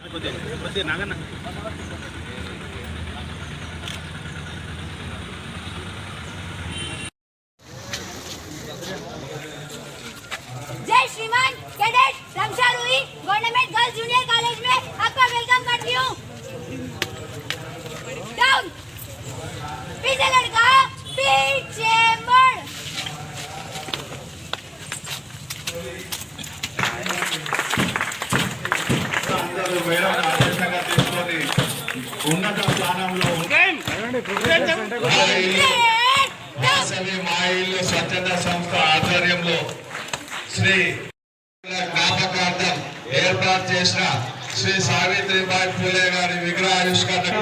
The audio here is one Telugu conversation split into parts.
जय श्रीमान cadet Ramsha Roohi government girls junior college में आपका वेलकम करती हूँ। डाउन पीछे लड़का पीछे मुड़। ఉన్నత స్థానంలో మా ఇల్లు స్వచ్ఛంద సంస్థ ఆధ్వర్యంలో శ్రీ జ్ఞాపకార్థం ఏర్పాటు చేసిన శ్రీ సావిత్రిబాయి పూలే గారి విగ్రహావిష్కరణ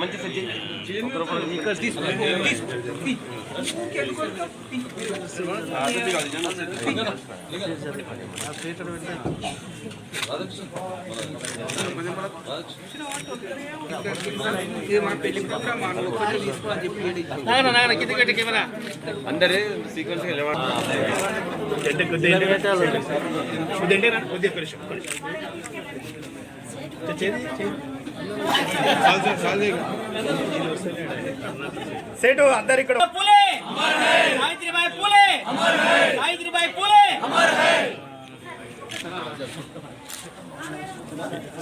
మంచి అందరూ సీక్వెన్స్ सेठ अंदर इकड़ फूले सावित्रीबाई फूले सावित्रीबाई फूले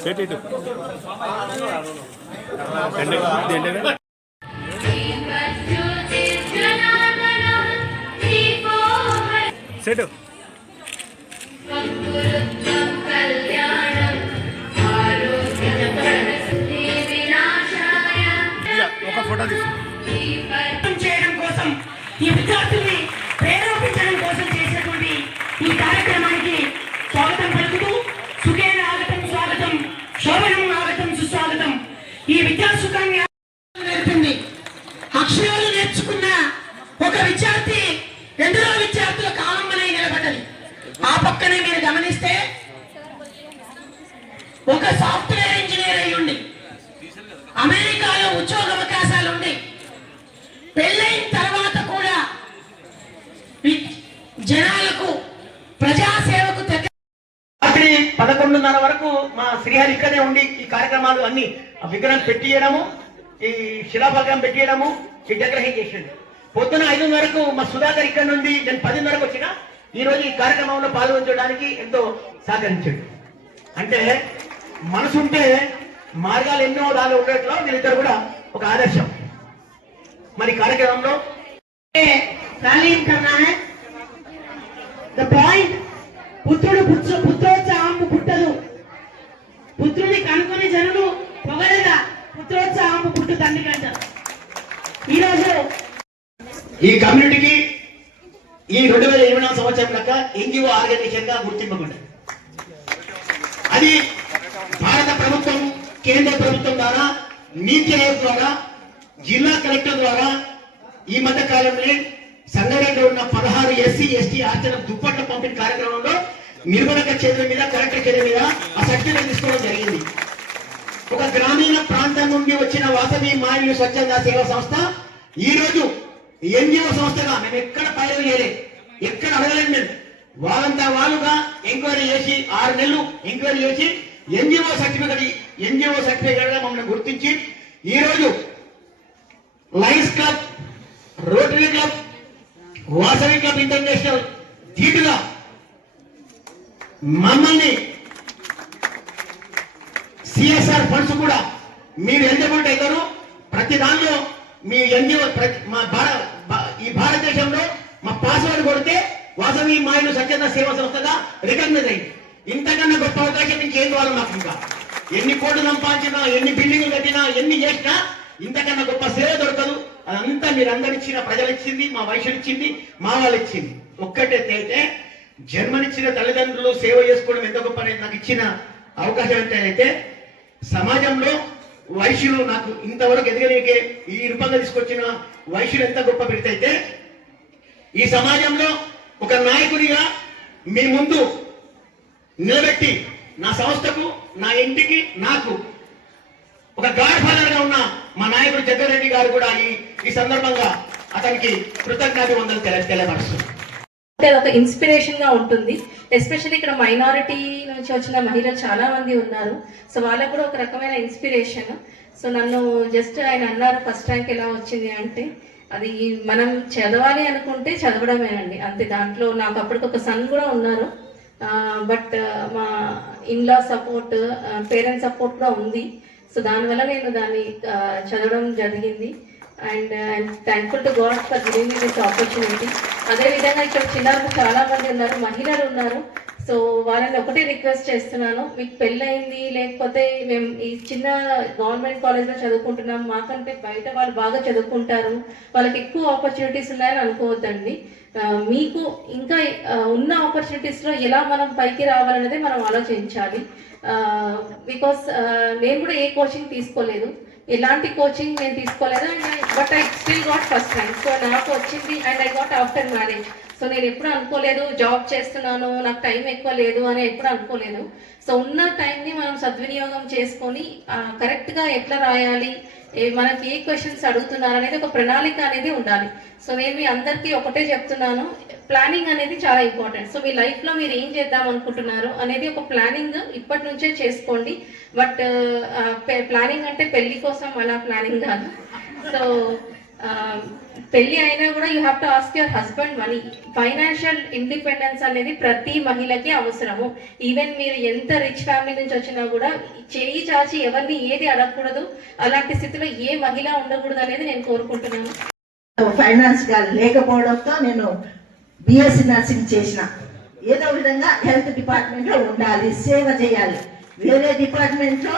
सेठ इट सेठ ఒక ఫోటో చేయడం కోసం ఈ విద్యార్థుల్ని ప్రేరేపించడం కోసం చేసినటువంటి ఈ కార్యక్రమానికి స్వాగతం పలుకుతూ సుఖేన ఆగతం స్వాగతం శోభనం ఆగతం సుస్వాగతం. ఈ విద్యా సుఖాన్ని నేర్పింది. అక్షరాలు నేర్చుకున్న ఒక విద్యార్థి ఎందరో విద్యార్థుల కాలంలోనే నిలబడ్డది. ఆ పక్కనే మీరు గమనిస్తే ఒక సాఫ్ట్వేర్ ఇంజనీర్ అయి ఉండి అమెరికాలో ఉద్యోగ అవకాశాలు ఉండి పెళ్ళైన తర్వాత కూడా జనాలకు ప్రజాసేవకు రాత్రి 11:30 వరకు మా శ్రీహరి ఇక్కడే ఉండి ఈ కార్యక్రమాలు అన్ని విగ్రహం పెట్టియడము, ఈ శిలాఫలకం పెట్టియడము, ఈ డెకరేషన్ చేసిండు. పొద్దున 5 వరకు మా సుధాకర్ ఇక్కడ నుండి నేను 10:30 వచ్చిన ఈ రోజు ఈ కార్యక్రమంలో పాల్గొనడానికి ఎంతో సహకరించాడు. అంటే మనసుంటే మార్గాలు ఎన్నో దాని ఉండేట్లో వీళ్ళిద్దరు కూడా ఒక ఆదర్శం. మరి కార్యక్రమంలో తాలీం కన్నా ద పాయింట్ పుత్రుడు పుత్రోత్సాహం పుట్టదు, పుత్రుని కనుకొని జనులు పొగడగా పుత్రోత్సాహం పుట్టు తండ్రి కంటారు. ఈరోజు ఈ కమ్యూనిటీకి ఈ 2024 సంవత్సరం లెక్క ఎన్జిఓ ఆర్గనైజేషన్ గా గుర్తింపబడ్డది. అది భారత ప్రభుత్వం కేంద్ర ప్రభుత్వం ద్వారా నీతి ఆయోగ్ ద్వారా జిల్లా కలెక్టర్ ద్వారా ఈ మధ్య కాలంలో సంగారెడ్డిలో ఉన్న 16 SC ST ఆర్చన దుప్పట్ల పంపిణీ కార్యక్రమంలో నిర్మలక చేతుల మీద కలెక్టర్ చేతుల మీద ఆ సర్టిఫికేట్ తీసుకోవడం జరిగింది. ఒక గ్రామీణ ప్రాంతం నుండి వచ్చిన వాసవి మాయిలు స్వచ్ఛంద సేవా సంస్థ ఈ రోజు ఎన్జిఓ సంస్థగా మేము ఎక్కడ పైరు చేయలేదు, ఎక్కడ అడగలేదు. మేము వాళ్ళంతా వాళ్ళుగా ఎంక్వైరీ చేసి 6 నెలలు ఎంక్వైరీ చేసి ఎన్జిఓ సర్టిఫికేట్ గా మమ్మల్ని గుర్తించి ఈ రోజు Lions club, rotary club, Vasavi club international ధీటుగా మమ్మల్ని సిఎస్ఆర్ ఫండ్స్ కూడా మీరు ఎలిజిబిలిటీ అవుతారు. ప్రతి దానిలో మీ ఎన్జిఓ ఈ భారతదేశంలో మా పాస్వర్డ్ కొడితే వాసవి మాయలు స్వచ్ఛంద సేవా సంస్థగా రికగ్నైజ్ అయింది. ఇంతకన్నా గొప్ప అవకాశం ఇంకేం కావాలి మాకు? ఇంకా ఎన్ని కోట్లు సంపాదించినా, ఎన్ని బిల్డింగ్లు కట్టినా, ఎన్ని చేసినా ఇంతకన్నా గొప్ప సేవ దొరకదు. అదంతా మీరు అందరు ఇచ్చిన, ప్రజలు ఇచ్చింది, మా వయసులు ఇచ్చింది, మా వాళ్ళు ఇచ్చింది. ఒక్కటైతే జన్మనిచ్చిన తల్లిదండ్రులు సేవ చేసుకోవడం ఎంత గొప్ప అనేది నాకు ఇచ్చిన అవకాశం ఏంటంటే సమాజంలో వైశ్యులు నాకు ఇంతవరకు ఎదగలేకే ఈ రూపంగా తీసుకొచ్చిన వైశ్యులు ఎంత గొప్ప వ్యక్తి అయితే ఈ సమాజంలో ఒక నాయకుడిగా మీ ముందు నిలబెట్టి నా సంస్థకు, నా ఇంటికి, నాకు ఒక గాడ్ ఫాదర్ గా ఉన్న మా నాయకుడు జగ్గారెడ్డి గారు కూడా ఈ సందర్భంగా అతనికి కృతజ్ఞతావందనలు తెలియపరుస్తున్నారు. అంటే ఒక ఇన్స్పిరేషన్ గా ఉంటుంది. ఎస్పెషల్లీ ఇక్కడ మైనారిటీ నుంచి వచ్చిన మహిళలు చాలా మంది ఉన్నారు. సో వాళ్ళకు కూడా ఒక రకమైన ఇన్స్పిరేషన్. సో నన్ను జస్ట్ ఆయన అన్నారు ఫస్ట్ ర్యాంక్ ఎలా వచ్చింది అంటే, అది మనం చదవాలి అనుకుంటే చదవడమేనండి అంతే. దాంట్లో నాకు అప్పటికి ఒక సన్ కూడా ఉన్నారు. బట్ మా ఇన్లా సపోర్ట్, పేరెంట్స్ సపోర్ట్ కూడా ఉంది. సో దానివల్ల నేను దాన్ని చదవడం జరిగింది. And I'm thankful to God for giving me this opportunity. అదేవిధంగా ఇక్కడ చిన్నారులు చాలా మంది ఉన్నారు, మహిళలు ఉన్నారు. సో వాళ్ళని ఒకటే రిక్వెస్ట్ చేస్తున్నాను, మీకు పెళ్ళయింది లేకపోతే మేము ఈ చిన్న గవర్నమెంట్ కాలేజ్లో చదువుకుంటున్నాం, మాకంటే బయట వాళ్ళు బాగా చదువుకుంటారు, వాళ్ళకి ఎక్కువ ఆపర్చునిటీస్ ఉన్నాయని అనుకోవద్దండి. మీకు ఇంకా ఉన్న ఆపర్చునిటీస్లో ఎలా మనం పైకి రావాలనేది మనం ఆలోచించాలి. బికాస్ నేను కూడా ఏ కోచింగ్ తీసుకోలేదు, ఎలాంటి కోచింగ్ నేను తీసుకోలేదు. And but I still got first rank. So నాకు వచ్చింది and I got after marriage. So నేను ఎప్పుడు అనుకోలేదు జాబ్ చేస్తున్నాను, నాకు టైం ఎక్కువ లేదు అని ఎప్పుడు అనుకోలేదు. సో ఉన్న టైంని మనం సద్వినియోగం చేసుకొని కరెక్ట్గా ఎట్లా రాయాలి, మనకి ఏ క్వశ్చన్స్ అడుగుతున్నారు అనేది ఒక ప్రణాళిక అనేది ఉండాలి. సో నేను మీ అందరికీ ఒకటే చెప్తున్నాను, ప్లానింగ్ అనేది చాలా ఇంపార్టెంట్. సో మీ లైఫ్లో మీరు ఏం చేద్దాం అనుకుంటున్నారు అనేది ఒక ప్లానింగ్ ఇప్పటి నుంచే చేసుకోండి. బట్ ప్లానింగ్ అంటే పెళ్లి కోసం అలా ప్లానింగ్ కాదు. సో పెళ్లి అయినా కూడా you have to ask your husband money. Financial independence అనేది ప్రతి మహిళకి అవసరము. ఈవెన్ మీరు ఎంత రిచ్ ఫ్యామిలీ నుంచి వచ్చినా కూడా చేయి చాచి ఎవరిని ఏది అడగకూడదు. అలాంటి స్థితిలో ఏ మహిళ ఉండకూడదు అనేది నేను కోరుకుంటున్నాను. ఫైనాన్స్ గా లేకపోవడంతో నేను బిఎస్సి నర్సింగ్ చేసిన. ఏదో విధంగా హెల్త్ డిపార్ట్మెంట్ లో ఉండాలి, సేవ చేయాలి. వేరే డిపార్ట్మెంట్ లో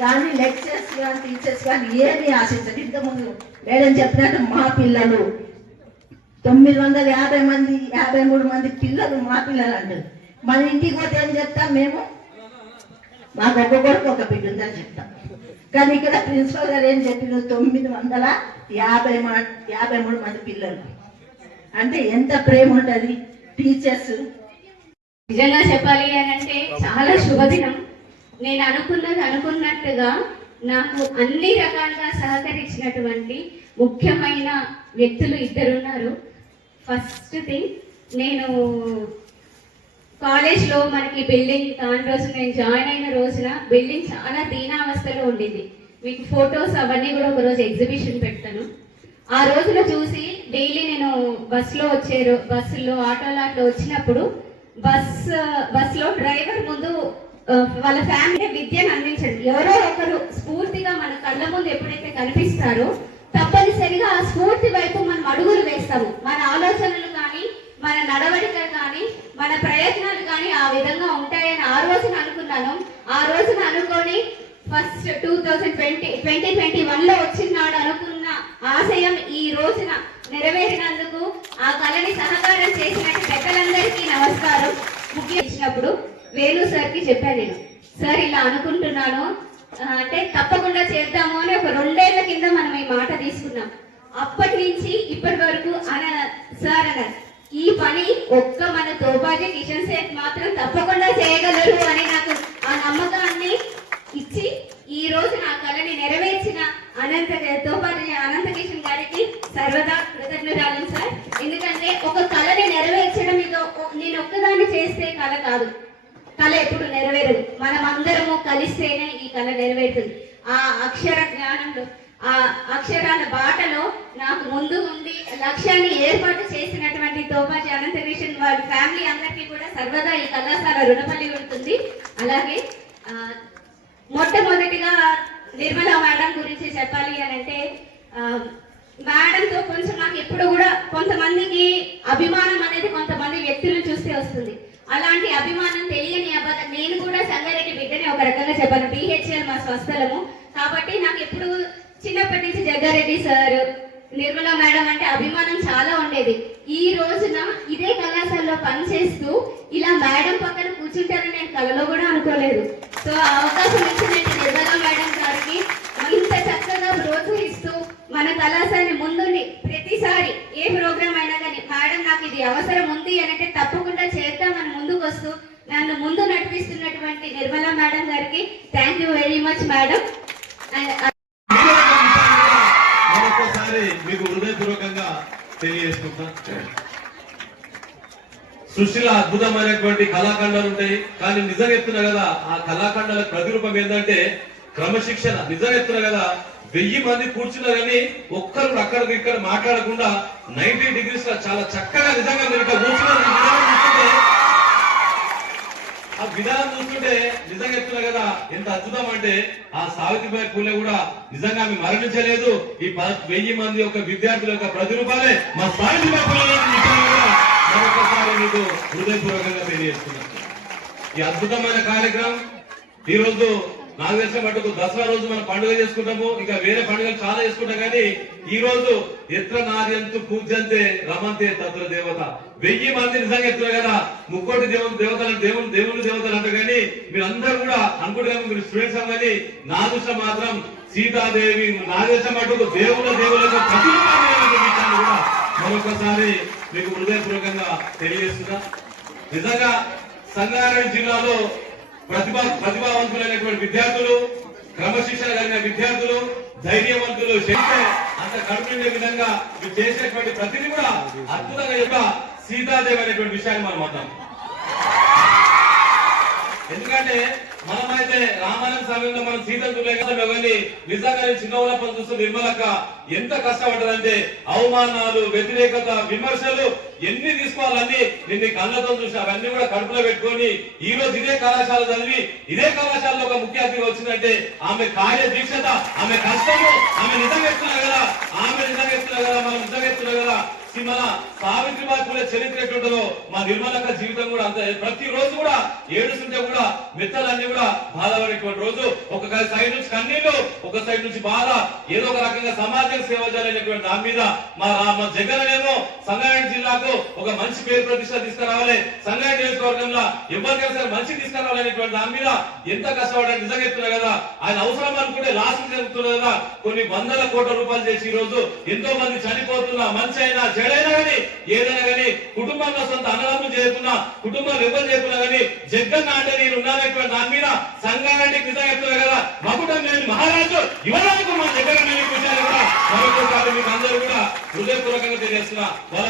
కానీ లెక్చర్స్ కానీ టీచర్స్ కానీ ఏమీ ఆశించదు. ఇంతకుముందు మేడం చెప్పినట్టు మా పిల్లలు 950 మంది 53 మంది పిల్లలు మా పిల్లలు అంటారు. మన ఇంటికి పోతే ఏం చెప్తాం, మేము మాకు ఒక్కొక్కరికి ఒక బిడ్డ ఉందని చెప్తాం. కానీ ఇక్కడ ప్రిన్సిపల్ గారు ఏం చెప్పిన 953 మంది పిల్లలు అంటే ఎంత ప్రేమ ఉంటుంది టీచర్స్. నిజంగా చెప్పాలి అని అంటే చాలా శుభదినం. నేను అనుకున్నట్టుగా నాకు అన్ని రకాలుగా సహకరించినటువంటి ముఖ్యమైన వ్యక్తులు ఇద్దరున్నారు. ఫస్ట్ థింగ్, నేను కాలేజ్లో మనకి బిల్డింగ్ కాని రోజు నేను జాయిన్ అయిన రోజున బిల్డింగ్ చాలా దీనావస్థలో ఉండింది. మీకు ఫొటోస్ అవన్నీ కూడా ఒకరోజు ఎగ్జిబిషన్ పెడతాను. ఆ రోజున చూసి డైలీ నేను బస్సులో ఆటోలో అట్లా వచ్చినప్పుడు బస్సులో డ్రైవర్ ముందు వాళ్ళ ఫ్యామిలీ విద్యను అందించండి. ఎవరో ఒకరు స్ఫూర్తిగా మన కళ్ళ ముందు ఎప్పుడైతే కనిపిస్తారో తప్పనిసరిగా ఆ స్ఫూర్తి వైపు మనం అడుగులు వేస్తాము. మన ఆలోచనలు కానీ, మన నడవడికలు కానీ, మన ప్రయత్నాలు కానీ ఆ విధంగా ఉంటాయని ఆ రోజున అనుకున్నాను. ఆ రోజున అనుకొని ఫస్ట్ 2021లో వచ్చినాడు అనుకున్న ఆశయం ఈ రోజున నెరవేరినందుకు ఆ కళని సహకారం చేసినట్టు పెద్దలందరికీ నమస్కారం. ముఖ్యం ఇచ్చినప్పుడు వేణు సార్కి చెప్పాను నేను, సార్ ఇలా అనుకుంటున్నాను అంటే తప్పకుండా చేద్దాము అని ఒక 2 ఏళ్ల కింద మనం ఈ మాట తీసుకున్నాం. అప్పటి నుంచి ఇప్పటి వరకు సార్ అన్నారు, ఈ పని ఒక్క మన తోపాజీ కిషన్ సేట్ మాత్రం తప్పకుండా చేయగలరు అని నాకు ఆ నమ్మకాన్ని ఇచ్చి ఈ రోజు నా కళని నెరవేర్చిన తోపాజీ అనంత కిషన్ గారికి సర్వదా కృతజ్ఞతలు సార్. ఎందుకంటే ఒక కళని నెరవేర్చడం నేను ఒక్కదాన్ని చేస్తే కళ కాదు, కళ ఎప్పుడు నెరవేరదు. మనం అందరము కలిస్తేనే ఈ కళ నెరవేరుతుంది. ఆ అక్షర జ్ఞానంలో, ఆ అక్షరాల బాటలో నాకు ముందు ఉండి లక్ష్యాన్ని ఏర్పాటు చేసినటువంటి తోపాజీ అనంత కిషన్ వారి ఫ్యామిలీ అందరికీ కూడా సర్వదా ఈ కళాశాల రుణపల్లి ఉంటుంది. అలాగే మొట్టమొదటిగా నిర్మలా మేడం గురించి చెప్పాలి అని అంటే, మేడంతో కొంచెం నాకు ఎప్పుడు కూడా కొంతమందికి అభిమానం అనేది కొంతమంది వ్యక్తులను చూస్తే వస్తుంది. అలాంటి అభిమానం తెలియని నేను కూడా సంగారెడ్డి బిడ్డని ఒక రకంగా చెప్పాను. పిహెచ్ఎల్ మా స్వస్థలము కాబట్టి నాకు ఎప్పుడు చిన్నప్పటి నుంచి జగ్గారెడ్డి సార్, నిర్మలా మేడం అంటే అభిమానం చాలా ఉండేది. ఈ రోజున ఇదే కళాశాలలో పనిచేస్తూ ఇలా మేడం పక్కన కూర్చుంటారని నేను కలలో కూడా అనుకోలేదు. సో ఆ అవకాశం ఇచ్చినట్టు నిర్మలా మేడం గారికి మన కళాశాల ముందుండి ప్రతిసారి ఏ ప్రోగ్రామ్ అయినా కానీ మేడం నాకు ఇది అవసరం ఉంది అంటే తప్పకుండా చేద్దామని ముందుకు వస్తూ నన్ను ముందు నడిపిస్తున్నటువంటి నిర్మలా మేడం గారికి thank you very much madam. మరొకసారి మీకు హృదయపూర్వకంగా తెలియజేసుకుంటా. సృష్టిలో అద్భుతమైనటువంటి కళాఖండాలు ఉంటాయి, కానీ నిజంగా చెప్తున్నా కదా ఆ కళాఖండాల ప్రతిరూపం ఏంటంటే క్రమశిక్షణ. నిజంగా చెప్తున్నా కదా 1000 మంది కూర్చున్నా కానీ ఒక్కరు అక్కడికి ఇక్కడ మాట్లాడకుండా 90 degrees చాలా చక్కగా నిజంగా మీరు ఇక్కడ కూర్చున్నారు. ఆ విధానం చూస్తుంటే నిజంగా చెప్తున్నా కదా ఎంత అద్భుతం అంటే ఆ సావిత్రిబాయి పూలే కూడా నిజంగా ఆమె మరణించలేదు. ఈ 1000 మంది యొక్క విద్యార్థుల యొక్క ప్రతిరూపాలే మా సావిత్రిబాయి పూలే. మరొకసారి మీకు హృదయపూర్వకంగా తెలియజేస్తున్నాను. ఈ అద్భుతమైన కార్యక్రమం ఈ రోజు నాకు తెలిసిన మటుకు దసరా రోజు మనం పండుగ చేసుకుంటాము, ఇంకా వేరే పండుగలు చాలా చేసుకుంటాం, కానీ ఈ రోజు ఎత్ర నార్యంతు పూజ్యంతే రమంతే తత్ర దేవత. 1000 మంది నిజంగా ఎత్తున్నారు కదా, ముక్కోటి దేవతలు దేవుళ్ళు దేవతలు అంటారు, కానీ మీరందరూ కూడా అనుకుంటారు మీరు స్టూడెంట్స్ కానీ నా దృష్టి మాత్రం సీతాదేవి నా దేశం మటుకు దేవుళ్ళకు ప్రతిరూపాన్ని కూడా మరొకసారి మీకు హృదయపూర్వకంగా తెలియజేస్తున్నా. నిజంగా సంగారెడ్డి జిల్లాలో ప్రతిభావంతులైనటువంటి విద్యార్థులు, క్రమశిక్షణ కలిగిన విద్యార్థులు, ధైర్యవంతులు చేస్తే అంత కడుపుండే విధంగా మీరు చేసేటువంటి ప్రతిదీ కూడా అద్భుతంగా యొక్క సీతాదేవి అనేటువంటి విషయాన్ని మనం అంటాం. ఎందుకంటే మనమైతే రామాయణ సమయంలో మనం సీతను చూడలేకపోతే నిజంగా చిన్న ఉన్నప్పుడు చూస్తూ నిర్మలక్క ఎంత కష్టపడ్డదంటే అవమానాలు, వ్యతిరేకత, విమర్శలు ఎన్ని తీసుకోవాలన్నీ నిన్ను కళ్ళతో చూసి అవన్నీ కూడా కడుపులో పెట్టుకొని ఈ రోజు ఇదే కళాశాల చదివి ఇదే కళాశాలలో ఒక ముఖ్య అతిథిగా వచ్చిందంటే ఆమె కార్య దీక్షత, ఆమె కష్టము, ఆమె నిజంగా ఎత్తున్నా కదా, మనం నిజంగా ఎత్తున్నా కదా. మన సావిత్రిబాయి పూలే చరిత్ర ఎట్లుంటుందో మా నిర్మలక్క జీవితం కూడా అంతే. ప్రతిరోజు కూడా ఏడుస్తుంటే కూడా మెత్తలన్నీ కూడా బాధపడేటువంటి రోజు. ఒక సైడ్ నుంచి కన్నీళ్లు, ఒక సైడ్ నుంచి బాధ, ఏదో ఒక రకంగా సమాజం సేవ చేయాలనేటువంటి దాని మీద మా జగన్ సంగారెడ్డి జిల్లాకు ఒక మంచి పేరు ప్రతిష్ట తీసుకురావాలి, సంగారెడ్డి నియోజకవర్గంలో ఎవరికైనా సరే మంచి తీసుకురావాలనేటువంటి దాని మీద ఎంత కష్టపడాలి. నిజంగా చెప్తున్నా కదా, ఆయన అవసరం అనుకుంటే లాస్ట్ జరుగుతున్నా కదా కొన్ని 100 కోట్ల రూపాయలు చేసి ఈ రోజు ఎంతో మంది చనిపోతున్నా, మంచి అయినా చెడైనా కానీ ఏదైనా కానీ కుటుంబంలో సొంత అన్నదమ్ములు చేయకున్నా, కుటుంబాలు ఎవరు చేయకున్నా కానీ జగన్ అంటే నేను ఉన్నానటువంటి దాని మీద సంఘానికి నిజంగా చెప్తున్నా కదా మకుటం లేని మహారాజు ఇవ్వడానికి మన జగన్ విషయాలు కూడా మరొకసారి మీకు అందరూ కూడా హృదయపూర్వకంగా తెలియజేస్తున్నా. వాళ్ళ